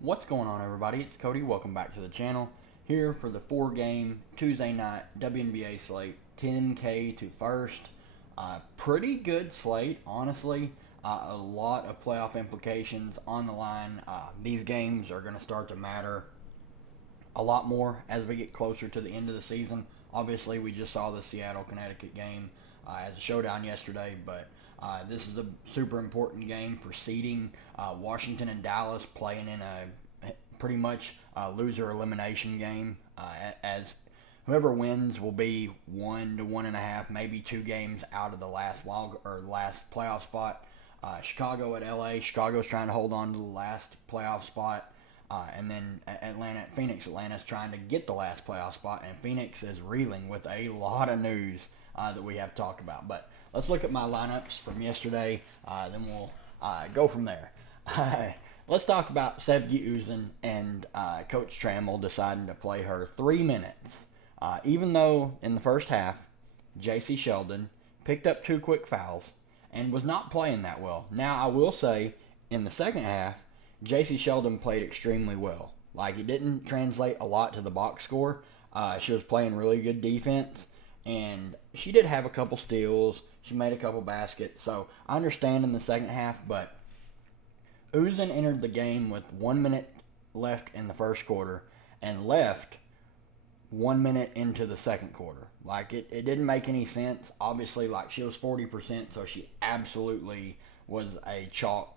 What's going on, everybody? It's Cody. Welcome back to the channel. Here for the 4-game Tuesday night WNBA slate, 10K to first. Pretty good slate, honestly. A lot of playoff implications on the line. These games are going to start to matter a lot more as we get closer to the end of the season. Obviously, we just saw the Seattle Connecticut game as a showdown yesterday, but this is a super important game for seeding. Washington and Dallas playing in a pretty much loser elimination game, as whoever wins will be 1 to 1.5, maybe 2 games out of the last last playoff spot. Chicago at LA. Chicago's trying to hold on to the last playoff spot. And then Atlanta's trying to get the last playoff spot, and Phoenix is reeling with a lot of news that we have to talk about. But let's look at my lineups from yesterday, then we'll go from there. Let's talk about Sevgi Uzun and Coach Trammell deciding to play her 3 minutes. Even though in the first half, J.C. Sheldon picked up 2 quick fouls and was not playing that well. Now, I will say, in the second half, J.C. Sheldon played extremely well. Like, it didn't translate a lot to the box score. She was playing really good defense, and she did have a couple steals. She made a couple baskets. So, I understand in the second half, but Uzun entered the game with 1 minute left in the first quarter and left 1 minute into the second quarter. Like, it didn't make any sense. Obviously, like, she was 40%, so she absolutely was a chalk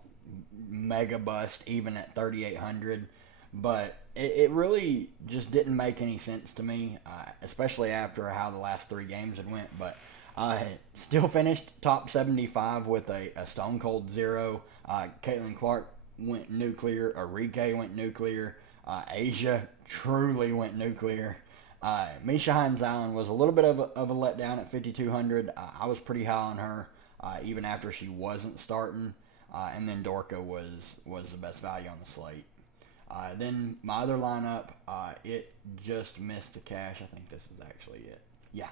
mega bust even at 3,800, but it really just didn't make any sense to me, especially after how the last 3 games had went. But still finished top 75 with a stone cold 0. Caitlin Clark went nuclear. Arike went nuclear. Asia truly went nuclear. Misha Hines Allen was a little bit of a letdown at 5,200. I was pretty high on her even after she wasn't starting. And then Dorka was the best value on the slate. Then my other lineup, it just missed the cash. I think this is actually it. Yeah.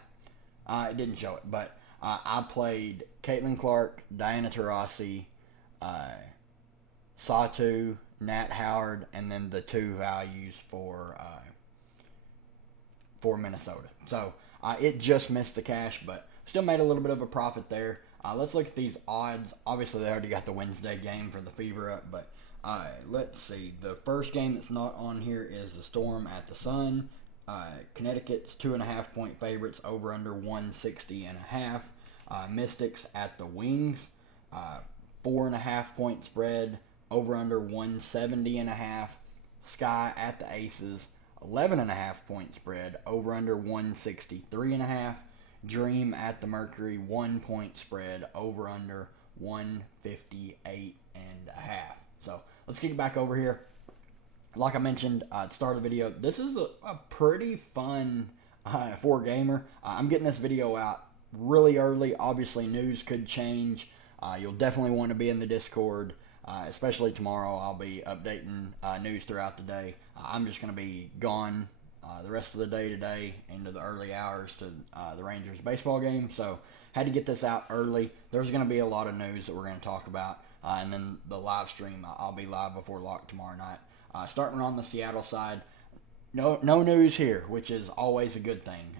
It didn't show it, but I played Caitlin Clark, Diana Taurasi, Satu, Nat Howard, and then the 2 values for Minnesota. So it just missed the cash, but still made a little bit of a profit there. Let's look at these odds. Obviously, they already got the Wednesday game for the Fever up, but let's see. The first game that's not on here is the Storm at the Sun. Connecticut's 2.5-point favorites, over under 160.5. Mystics at the Wings, 4.5-point spread, over under 170.5. Sky at the Aces, 11.5-point spread, over under 163.5. Dream at the Mercury, 1-point spread, over under 158.5. So let's kick it back over here. Like I mentioned at the start of the video, this is a pretty fun 4-gamer. I'm getting this video out really early. Obviously, news could change. You'll definitely want to be in the Discord, especially tomorrow. I'll be updating news throughout the day. I'm just going to be gone the rest of the day today into the early hours to the Rangers baseball game. So had to get this out early. There's going to be a lot of news that we're going to talk about. And then the live stream, I'll be live before lock tomorrow night. Starting on the Seattle side, no news here, which is always a good thing.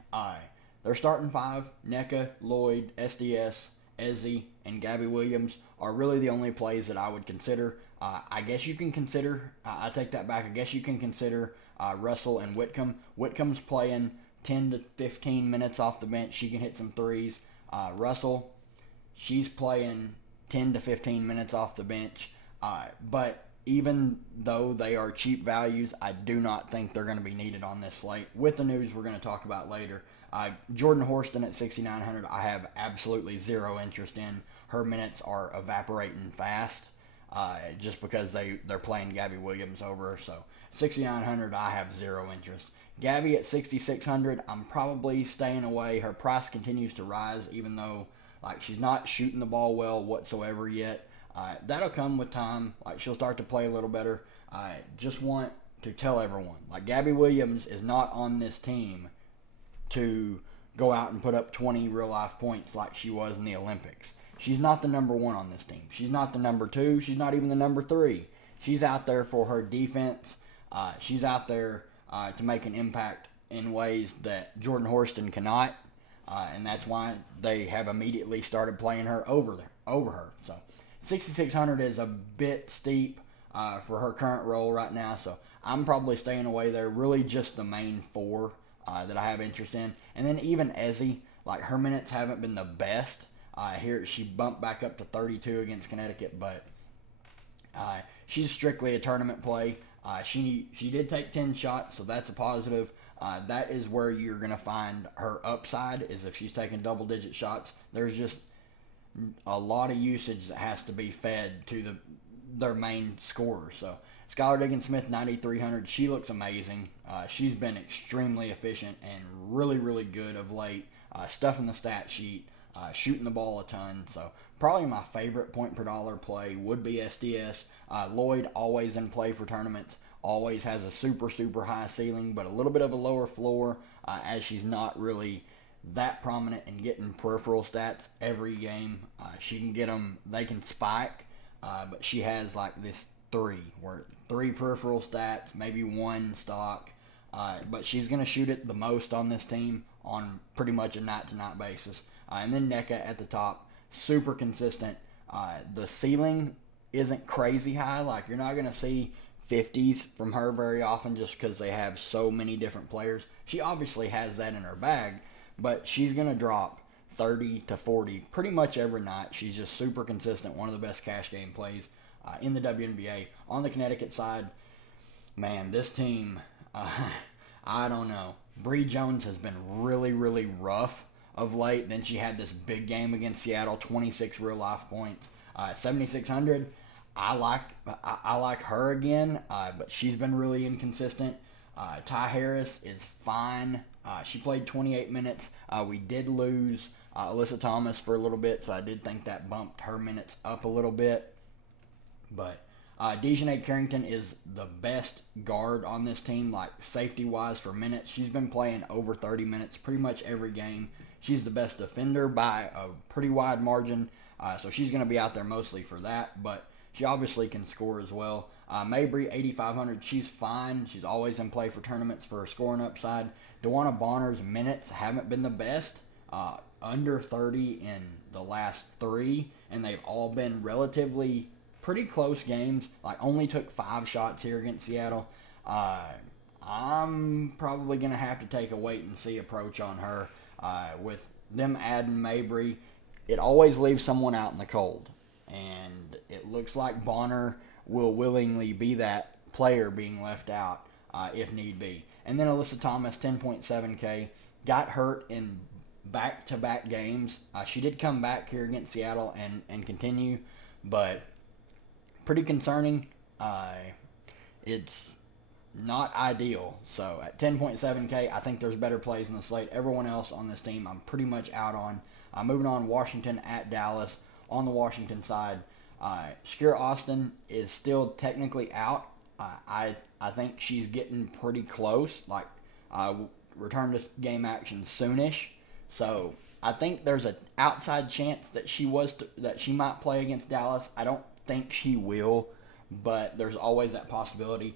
They're starting 5. NECA, Lloyd, SDS, Ezzy, and Gabby Williams are really the only plays that I would consider. I guess you can consider, I take that back, I guess you can consider Russell and Whitcomb. Whitcomb's playing 10 to 15 minutes off the bench. She can hit some threes. Russell, she's playing 10 to 15 minutes off the bench. But even though they are cheap values, I do not think they're going to be needed on this slate. With the news we're going to talk about later, Jordan Horston at 6,900, I have absolutely zero interest in. Her minutes are evaporating fast just because they're playing Gabby Williams over. So 6,900, I have zero interest. Gabby at 6,600, I'm probably staying away. Her price continues to rise, even though like she's not shooting the ball well whatsoever yet. That'll come with time. Like, she'll start to play a little better. I just want to tell everyone, like, Gabby Williams is not on this team to go out and put up 20 real life points like she was in the Olympics. She's not the number 1 on this team. She's not the number 2. She's not even the number 3. She's out there for her defense. She's out there to make an impact in ways that Jordan Horston cannot, and that's why they have immediately started playing her over her. So 6,600 is a bit steep for her current role right now, so I'm probably staying away there. Really just the main four that I have interest in. And then even Ezzy, like her minutes haven't been the best. Here she bumped back up to 32 against Connecticut, but she's strictly a tournament play. She did take 10 shots, so that's a positive. That is where you're going to find her upside, is if she's taking double-digit shots. There's just a lot of usage that has to be fed to their main scorer. So Skylar Diggins-Smith, 9,300. She looks amazing. She's been extremely efficient and really, really good of late. Stuffing the stat sheet, shooting the ball a ton. So probably my favorite point per dollar play would be SDS. Lloyd, always in play for tournaments. Always has a super, super high ceiling, but a little bit of a lower floor, as she's not really that prominent in getting peripheral stats every game. She can get them, they can spike, but she has like this three peripheral stats, maybe one stock, but she's going to shoot it the most on this team on pretty much a night-to-night basis. And then NECA at the top, super consistent. The ceiling isn't crazy high. Like, you're not going to see 50s from her very often just because they have so many different players. She obviously has that in her bag, but she's going to drop 30 to 40 pretty much every night. She's just super consistent, one of the best cash game plays in the WNBA. On the Connecticut side, man, this team, I don't know. Bree Jones has been really, really rough of late. Then she had this big game against Seattle, 26 real-life points. 7,600, I like her again, but she's been really inconsistent. Ty Harris is fine. She played 28 minutes. We did lose Alyssa Thomas for a little bit, so I did think that bumped her minutes up a little bit. But Dejanay Carrington is the best guard on this team, like safety-wise for minutes. She's been playing over 30 minutes pretty much every game. She's the best defender by a pretty wide margin, so she's going to be out there mostly for that, but she obviously can score as well. Mabry, 8,500, she's fine. She's always in play for tournaments for her scoring upside. DeWanna Bonner's minutes haven't been the best, under 30 in the last 3, and they've all been relatively pretty close games. Like, only took 5 shots here against Seattle. I'm probably going to have to take a wait-and-see approach on her. With them adding Mabry, it always leaves someone out in the cold. And it looks like Bonner will willingly be that player being left out if need be. And then Alyssa Thomas, 10.7K, got hurt in back-to-back games. She did come back here against Seattle and continue, but pretty concerning. It's not ideal. So at 10.7K, I think there's better plays in the slate. Everyone else on this team, I'm pretty much out on. Moving on, Washington at Dallas. On the Washington side, Shakira Austin is still technically out. I think she's getting pretty close, like return to game action soonish. So I think there's an outside chance that she might play against Dallas. I don't think she will, but there's always that possibility.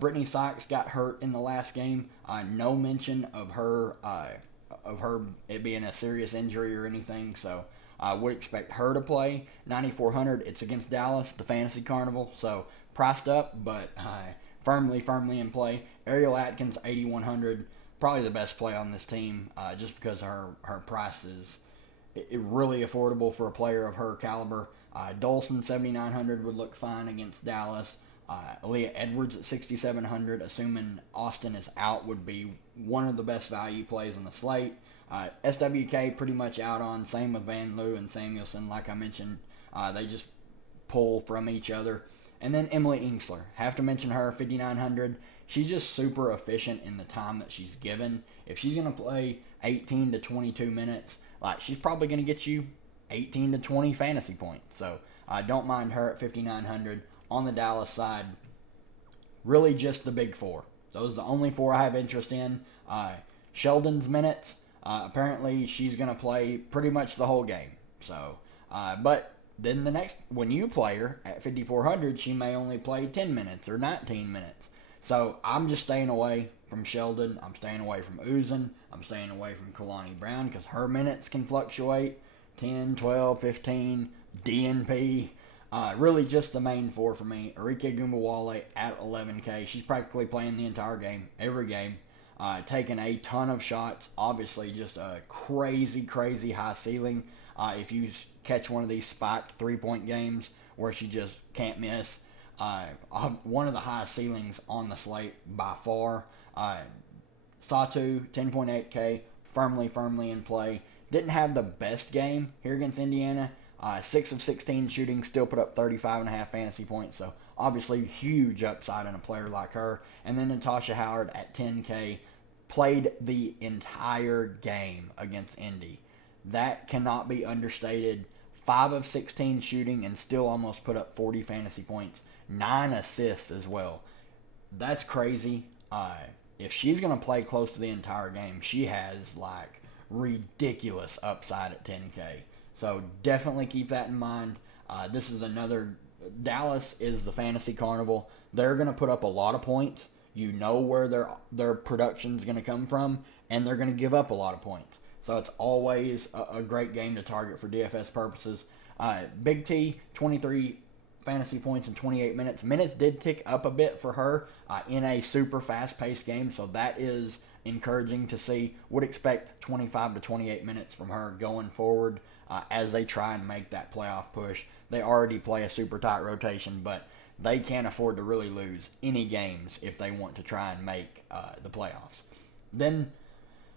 Brittany Sykes got hurt in the last game. No mention of her it being a serious injury or anything. So I would expect her to play. 9,400. It's against Dallas, the Fantasy Carnival. So priced up, but firmly in play. Ariel Atkins, 8,100. Probably the best play on this team, just because her price is really affordable for a player of her caliber. Dolson, 7,900, would look fine against Dallas. Aaliyah Edwards at 6,700, assuming Austin is out, would be one of the best value plays on the slate. SWK pretty much out on. Same with Van Loo and Samuelson. Like I mentioned, they just pull from each other. And then Emily Ingsler. Have to mention her, 5,900. She's just super efficient in the time that she's given. If she's going to play 18 to 22 minutes, like, she's probably going to get you 18 to 20 fantasy points. So I don't mind her at 5,900. On the Dallas side, really just the big four. Those are the only 4 I have interest in. Sheldon's minutes, apparently she's going to play pretty much the whole game. So, but then the next, when you play her at 5,400, she may only play 10 minutes or 19 minutes. So I'm just staying away from Sheldon. I'm staying away from Uzan. I'm staying away from Kalani Brown because her minutes can fluctuate 10, 12, 15, DNP. Really just the main four for me. Arike Gumbawale at 11K. She's practically playing the entire game, every game. Taking a ton of shots. Obviously just a crazy, crazy high ceiling. If you catch one of these spiked three-point games where she just can't miss. One of the highest ceilings on the slate by far. Satu, 10.8K, firmly in play. Didn't have the best game here against Indiana. 6 of 16 shooting, still put up 35.5 fantasy points. So obviously huge upside in a player like her. And then Natasha Howard at 10K played the entire game against Indy. That cannot be understated. 5 of 16 shooting and still almost put up 40 fantasy points. 9 assists as well. That's crazy. If she's going to play close to the entire game, she has like ridiculous upside at 10K. So definitely keep that in mind. This is another, Dallas is the fantasy carnival. They're going to put up a lot of points. You know where their production's going to come from, and they're going to give up a lot of points. So it's always a great game to target for DFS purposes. Big T, 23 fantasy points in 28 minutes. Minutes did tick up a bit for her in a super fast-paced game, so that is encouraging to see. Would expect 25 to 28 minutes from her going forward as they try and make that playoff push. They already play a super tight rotation, but they can't afford to really lose any games if they want to try and make the playoffs. Then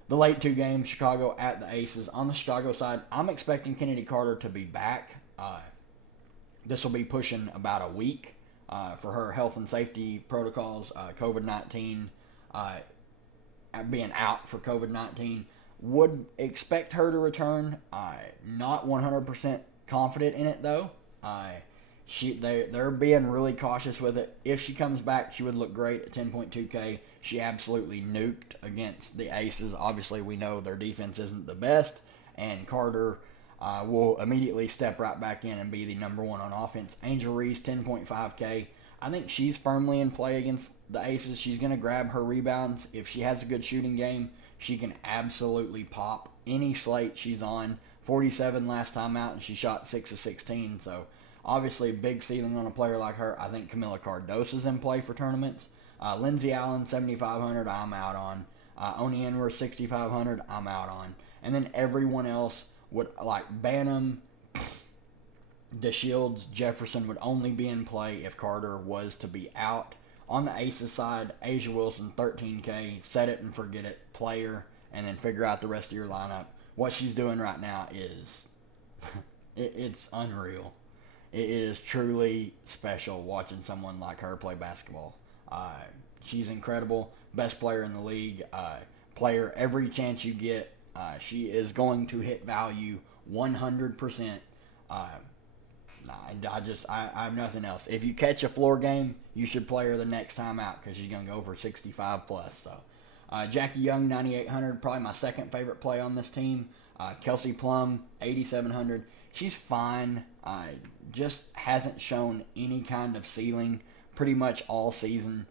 the late two games, Chicago at the Aces. On the Chicago side, I'm expecting Kennedy Carter to be back. This will be pushing about a week for her health and safety protocols, COVID-19, being out for COVID-19. Would expect her to return. Not 100% confident in it, though. They're being really cautious with it. If she comes back, she would look great at 10.2K. She absolutely nuked against the Aces. Obviously, we know their defense isn't the best, and Carter will immediately step right back in and be the number one on offense. Angel Reese, 10.5K. I think she's firmly in play against the Aces. She's going to grab her rebounds. If she has a good shooting game, she can absolutely pop any slate she's on. 47 last time out, and she shot 6 of 16. So, obviously, big ceiling on a player like her. I think Camila Cardoso's in play for tournaments. Lindsey Allen, 7,500, I'm out on. Oni Enwer, 6,500, I'm out on. And then everyone else would, like Banham, DeShields, Jefferson would only be in play if Carter was to be out. On the Aces side, Asia Wilson, 13K, set it and forget it, player, and then figure out the rest of your lineup. What she's doing right now is, it's unreal. It is truly special watching someone like her play basketball. She's incredible, best player in the league, player every chance you get. She is going to hit value 100%. I have nothing else. If you catch a floor game, you should play her the next time out because she's going to go for 65 plus. So, Jackie Young, 9,800, probably my second favorite play on this team. Kelsey Plum, 8,700. She's fine. Just hasn't shown any kind of ceiling pretty much all season.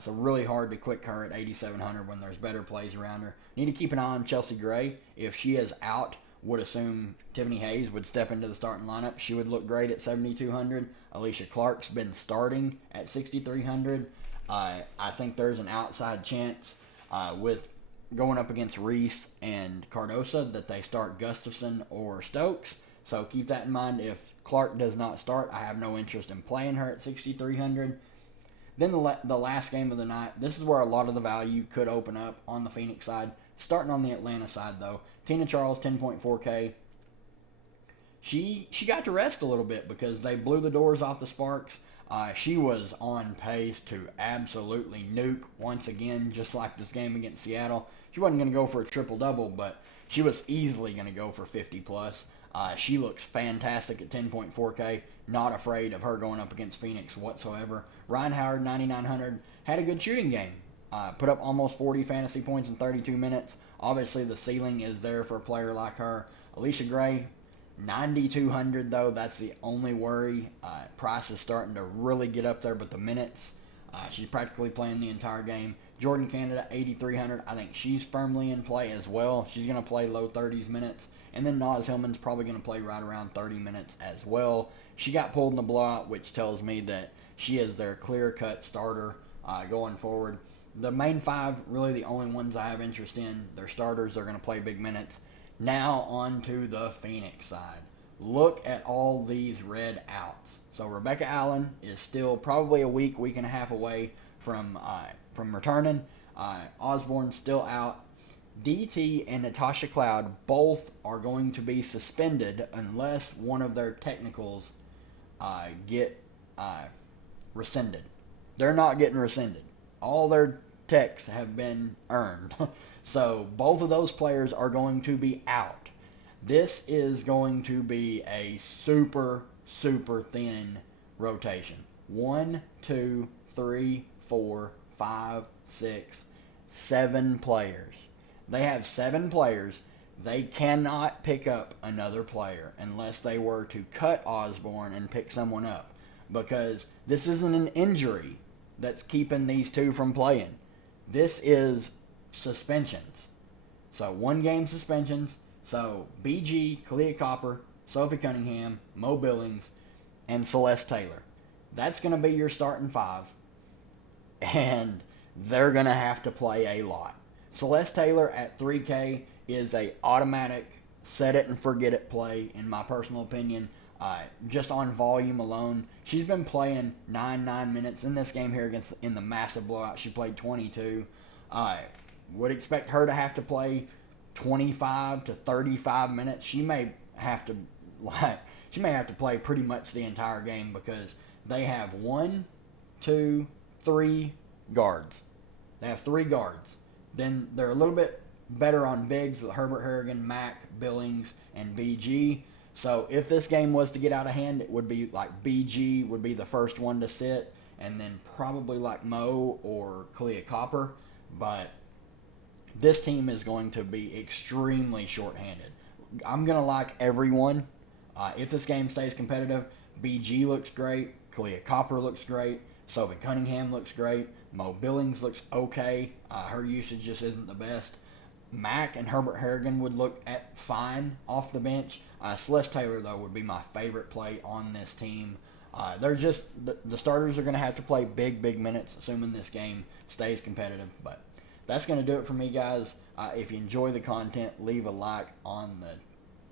So really hard to click her at 8,700 when there's better plays around her. Need to keep an eye on Chelsea Gray. If she is out, would assume Tiffany Hayes would step into the starting lineup. She would look great at 7,200. Alicia Clark's been starting at 6,300. I think there's an outside chance with going up against Reese and Cardoso that they start Gustafson or Stokes. So keep that in mind. If Clark does not start, I have no interest in playing her at 6,300. Then the last game of the night, this is where a lot of the value could open up on the Phoenix side. Starting on the Atlanta side, though, Tina Charles, 10.4K. She got to rest a little bit because they blew the doors off the Sparks. She was on pace to absolutely nuke once again, just like this game against Seattle. She wasn't going to go for a triple-double, but she was easily going to go for 50-plus. She looks fantastic at 10.4K. Not afraid of her going up against Phoenix whatsoever. Ryan Howard, 9,900, had a good shooting game. Put up almost 40 fantasy points in 32 minutes. Obviously, the ceiling is there for a player like her. Alicia Gray, 9,200 though, that's the only worry. Price is starting to really get up there, but the minutes, she's practically playing the entire game. Jordan Canada, 8,300. I think she's firmly in play as well. She's going to play low 30s minutes. And then Naz Hillman's probably going to play right around 30 minutes as well. She got pulled in the blowout, which tells me that she is their clear-cut starter going forward. The main five, really the only ones I have interest in. Their starters are going to play big minutes. Now on to the Phoenix side. Look at all these red outs. So Rebecca Allen is still probably a week and a half away from returning. Osborne's still out. DT and Natasha Cloud both are going to be suspended unless one of their technicals get rescinded. They're not getting rescinded. All their techs have been earned. So both of those players are going to be out. This is going to be a super, super thin rotation. 1, 2, 3, 4, 5, 6, 7 players. They have 7 players. They cannot pick up another player unless they were to cut Osborne and pick someone up, because this isn't an injury that's keeping these two from playing. This is suspensions. So 1-game suspensions. So BG, Kalia Copper, Sophie Cunningham, Mo Billings, and Celeste Taylor. That's going to be your starting 5. And they're going to have to play a lot. Celeste Taylor at 3K is a automatic set it and forget it play, in my personal opinion. Just on volume alone, she's been playing 9 minutes in this game here in the massive blowout. She played 22. Would expect her to have to play 25 to 35 minutes. She may have to play pretty much the entire game, because they have 1, 2, 3 guards. They have 3 guards. Then they're a little bit better on bigs with Herbert Harrigan, Mack, Billings, and BG. So if this game was to get out of hand, it would be like BG would be the first one to sit, and then probably like Mo or Kalia Copper. But this team is going to be extremely shorthanded. I'm going to like everyone. If this game stays competitive, BG looks great. Kalia Copper looks great. Sophie Cunningham looks great. Mo Billings looks okay. Her usage just isn't the best. Mack and Herbert Harrigan would look fine off the bench. Celeste Taylor, though, would be my favorite play on this team. They're just the starters are going to have to play big minutes, assuming this game stays competitive. But that's going to do it for me, guys. If you enjoy the content, leave a like on the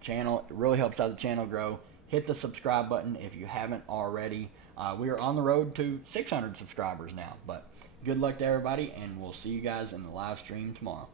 channel. It really helps out the channel grow. Hit the subscribe button if you haven't already. We are on the road to 600 subscribers now. But good luck to everybody, and we'll see you guys in the live stream tomorrow.